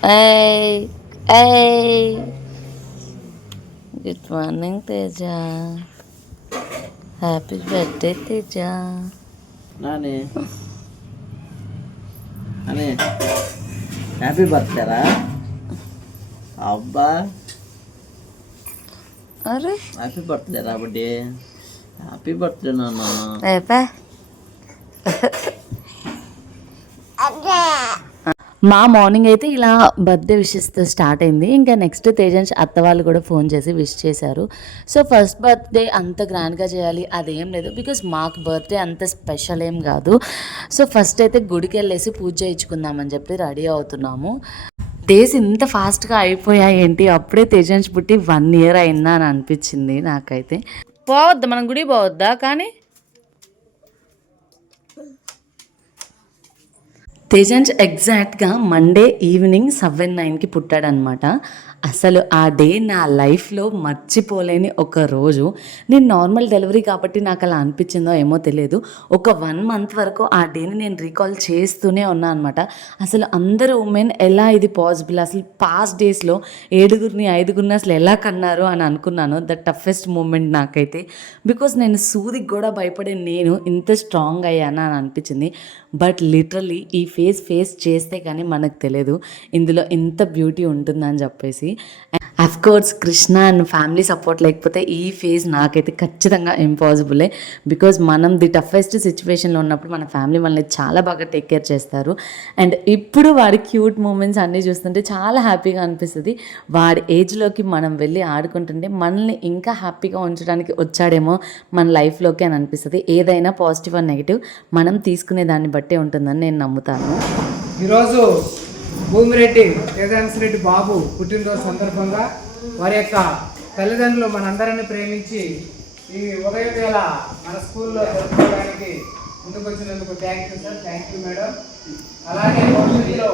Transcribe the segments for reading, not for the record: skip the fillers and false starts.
Hey, hey. Good morning, Teja. Happy birthday, Teja. Nani అని happy birthday రా అబ్బా అరే హ్యాపీ బర్త్డే రా బడ్డే హ్యాపీ బర్త్డే నాన్న ఏపా మా మార్నింగ్ అయితే ఇలా బర్త్డే విషెస్తో స్టార్ట్ అయింది. ఇంకా నెక్స్ట్ తేజాన్స్ అత్త వాళ్ళు కూడా ఫోన్ చేసి విష్ చేశారు. సో ఫస్ట్ బర్త్డే అంత గ్రాండ్గా చేయాలి అదేం లేదు, బికాజ్ మాకు బర్త్డే అంత స్పెషల్ ఏం కాదు. సో ఫస్ట్ అయితే గుడికి వెళ్ళేసి పూజ చేయించుకుందామని చెప్పి రెడీ అవుతున్నాము. డేస్ ఇంత ఫాస్ట్గా అయిపోయాయి ఏంటి, అప్పుడే తేజాన్స్ పుట్టి 1 year అయిందా అని అనిపించింది నాకైతే. పోవద్దా మనం గుడి పోవద్దా? కానీ తేజాన్స్ ఎగ్జాక్ట్గా మండే ఈవినింగ్ 7-9కి పుట్టాడనమాట. అసలు ఆ డే నా లైఫ్లో మర్చిపోలేని ఒక రోజు. నేను నార్మల్ డెలివరీ కాబట్టి నాకు అలా అనిపించిందో ఏమో తెలియదు. ఒక 1 month వరకు ఆ డేని నేను రీకాల్ చేస్తూనే ఉన్నా అనమాట. అసలు అందరూ ఉమెన్ ఎలా ఇది పాసిబుల్, అసలు పాస్ట్ డేస్లో 7గురిని 5గురిని అసలు ఎలా కన్నారు అని అనుకున్నాను. ద టఫెస్ట్ మూమెంట్ నాకైతే. బికాస్ నేను సూదికి కూడా భయపడే నేను ఇంత స్ట్రాంగ్ అయ్యానా అని అనిపించింది. బట్ లిటరల్లీ ఈ ఫేస్ చేస్తే కానీ మనకు తెలియదు ఇందులో ఇంత బ్యూటీ ఉంటుందని చెప్పేసి. Of course Krishna and family support లేకపోతే ఈ ఫేజ్ నాకైతే ఖచ్చితంగా ఇంపాసిబులే. బికాజ్ మనం ది టఫెస్ట్ సిచ్యువేషన్లో ఉన్నప్పుడు మన ఫ్యామిలీ మనల్ని చాలా బాగా టేక్ కేర్ చేస్తారు. అండ్ ఇప్పుడు వాడి క్యూట్ మూమెంట్స్ అన్నీ చూస్తుంటే చాలా హ్యాపీగా అనిపిస్తుంది. వాడి ఏజ్లోకి మనం వెళ్ళి ఆడుకుంటుంటే మనల్ని ఇంకా హ్యాపీగా ఉంచడానికి వచ్చాడేమో మన లైఫ్లోకి అని అనిపిస్తుంది. ఏదైనా పాజిటివ్ అండ్ నెగిటివ్ మనం తీసుకునే దాన్ని బట్టే ఉంటుందని నేను నమ్ముతాను. ఈరోజు భూమిరెడ్డి తేజాన్స్ రెడ్డి బాబు పుట్టినరోజు సందర్భంగా వారి యొక్క తల్లిదండ్రులు మనందరిని ప్రేమించి ఈ ఉదయం వేళ మన స్కూల్లో జరుపుకోవడానికి ముందుకు వచ్చినందుకు thank you sir, thank you madam. అలాగే భవిష్యత్తులో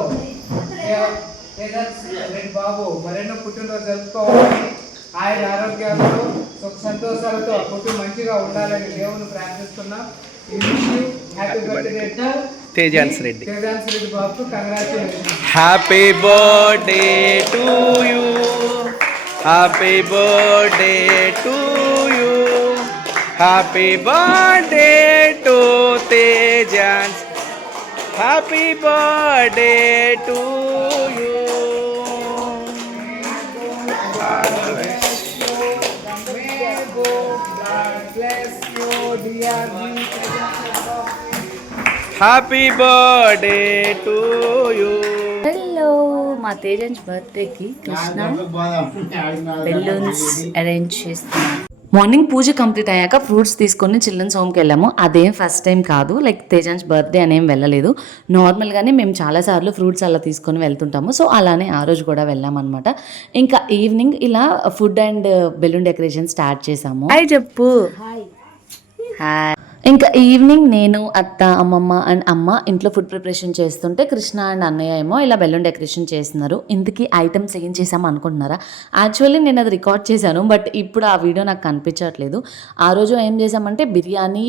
తేజాన్స్ రెడ్డి బాబు మరెన్నో పుట్టినరోజు జరుపుకోవాలని, ఆయన ఆరోగ్యాలతో సుఖ సంతోషాలతో పుట్టి మంచిగా ఉండాలని దేవుని ప్రార్థిస్తున్నాం. Happy birthday Tejans Reddy. తేజాన్స్ రెడ్డి బాబు, congratulations. Happy birthday to you, happy birthday to you, happy birthday to Tejans, happy birthday to you. Happy birthday to you. Hello, మా తేజాన్స్ బర్త్డేకి కృష్ణ బెలూన్స్ అరేంజ్ చేస్తున్నాను. మార్నింగ్ పూజ కంప్లీట్ అయ్యాక ఫ్రూట్స్ తీసుకొని చిల్డ్రన్స్ హోమ్కి వెళ్ళాము. అదేం ఫస్ట్ టైం కాదు, లైక్ తేజాన్స్ బర్త్డే అనేం వెళ్ళలేదు. నార్మల్గానే మేము చాలాసార్లు ఫ్రూట్స్ అలా తీసుకొని వెళ్తుంటాము. సో అలానే ఆ రోజు కూడా వెళ్ళామన్నమాట. ఇంకా ఈవినింగ్ ఇలా food and balloon decoration start చేసాము. హాయ్ చెప్పు. హాయ్. ఇంకా ఈవినింగ్ నేను, అత్త, అమ్మమ్మ అండ్ అమ్మ ఇంట్లో ఫుడ్ ప్రిపరేషన్ చేస్తుంటే కృష్ణ అండ్ అన్నయ్య ఏమో ఇలా బెలూన్ డెకరేషన్ చేస్తున్నారు. ఇందుకీ ఐటమ్స్ ఏం చేసాము అనుకుంటున్నారా? యాక్చువల్లీ నేను అది రికార్డ్ చేశాను, బట్ ఇప్పుడు ఆ వీడియో నాకు కనిపించట్లేదు. ఆ రోజు ఏం చేసామంటే బిర్యానీ,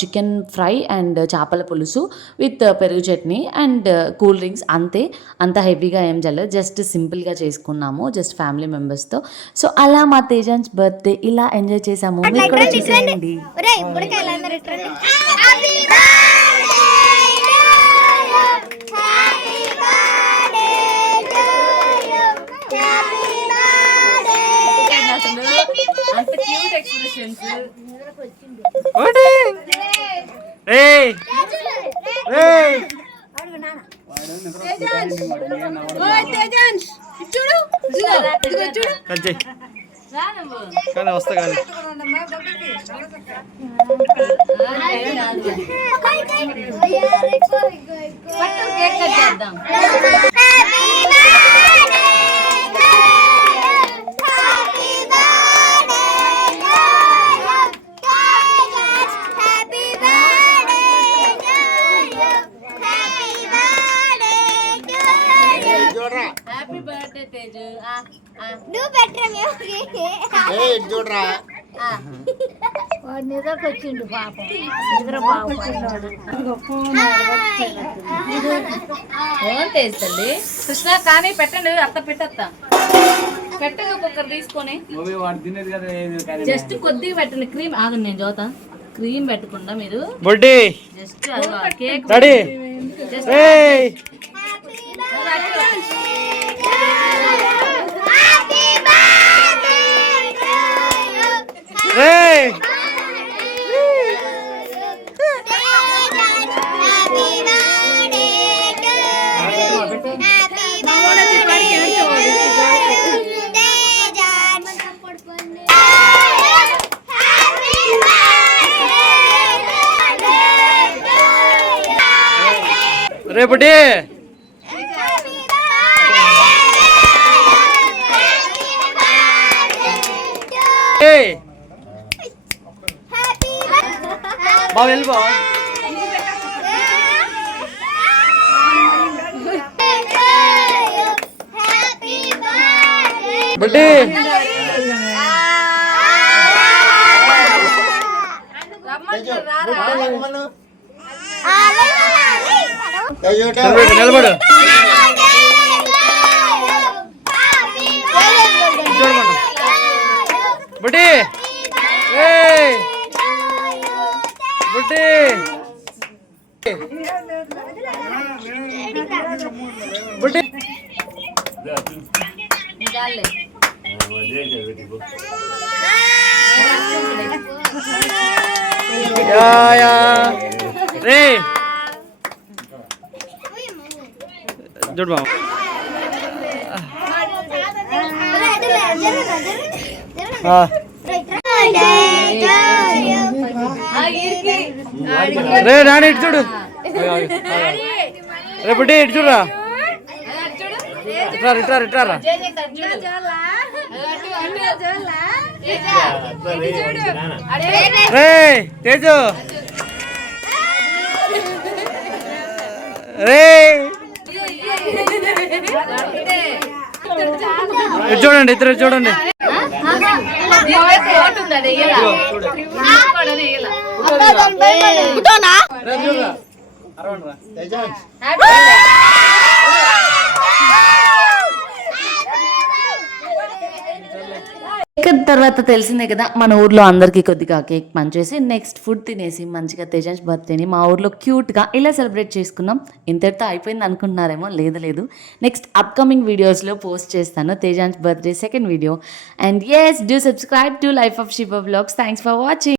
చికెన్ ఫ్రై అండ్ చేపల పులుసు విత్ పెరుగు చట్నీ అండ్ కూల్ డ్రింక్స్. అంతే, అంత హెవీగా ఏం చేయలేదు, జస్ట్ సింపుల్గా చేసుకున్నాము, జస్ట్ ఫ్యామిలీ మెంబర్స్తో. సో అలా మా తేజాన్స్ బర్త్డే ఇలా ఎంజాయ్ చేసాము. మీరు కూడా చూసేయండి. కానీ వస్తా కానీ హ్యాపీ బర్త్డే తేజు. నువ్వు పెట్టరా చూడరా వాడు నిద్రకు వచ్చిండు పాపం నిద్ర బాగుపడ్డాడు తల్లి కృష్ణ కానీ పెట్టండి అత్త పెట్టత్తా పెట్టండి ఒక్కొక్కరు తీసుకొని జస్ట్ కొద్దిగా పెట్టండి క్రీమ్ ఆగండి నేను చదువుతా క్రీమ్ పెట్టకుండా మీరు జస్ట్ కేక్ రేపటి బాబు వెళ్ళి బాబు బడ్డీ నిలబడు బుడ్డి బుడ్డి బుడ్డి రే చూడు బాబు రే రాణి ఇటు చూడు రేపటి ఇటు చూడరా ఇట్రా ఇట్రా రే తేజు రే ఇటు చూడండి ఇద్దరు చూడండి కేక్ తర్వాత తెలిసిందే కదా మన ఊర్లో అందరికీ కొద్దిగా కేక్ పంచేసి నెక్స్ట్ ఫుడ్ తినేసి మంచిగా తేజాన్స్ బర్త్డేని మా ఊర్లో క్యూట్గా ఇలా సెలబ్రేట్ చేసుకున్నాం. ఇంతటితో అయిపోయింది అనుకుంటున్నారేమో, లేదు నెక్స్ట్ అప్కమింగ్ వీడియోస్లో పోస్ట్ చేస్తాను Tejans birthday second video. And yes, do subscribe to Life of Shiva Vlogs. Thanks for watching.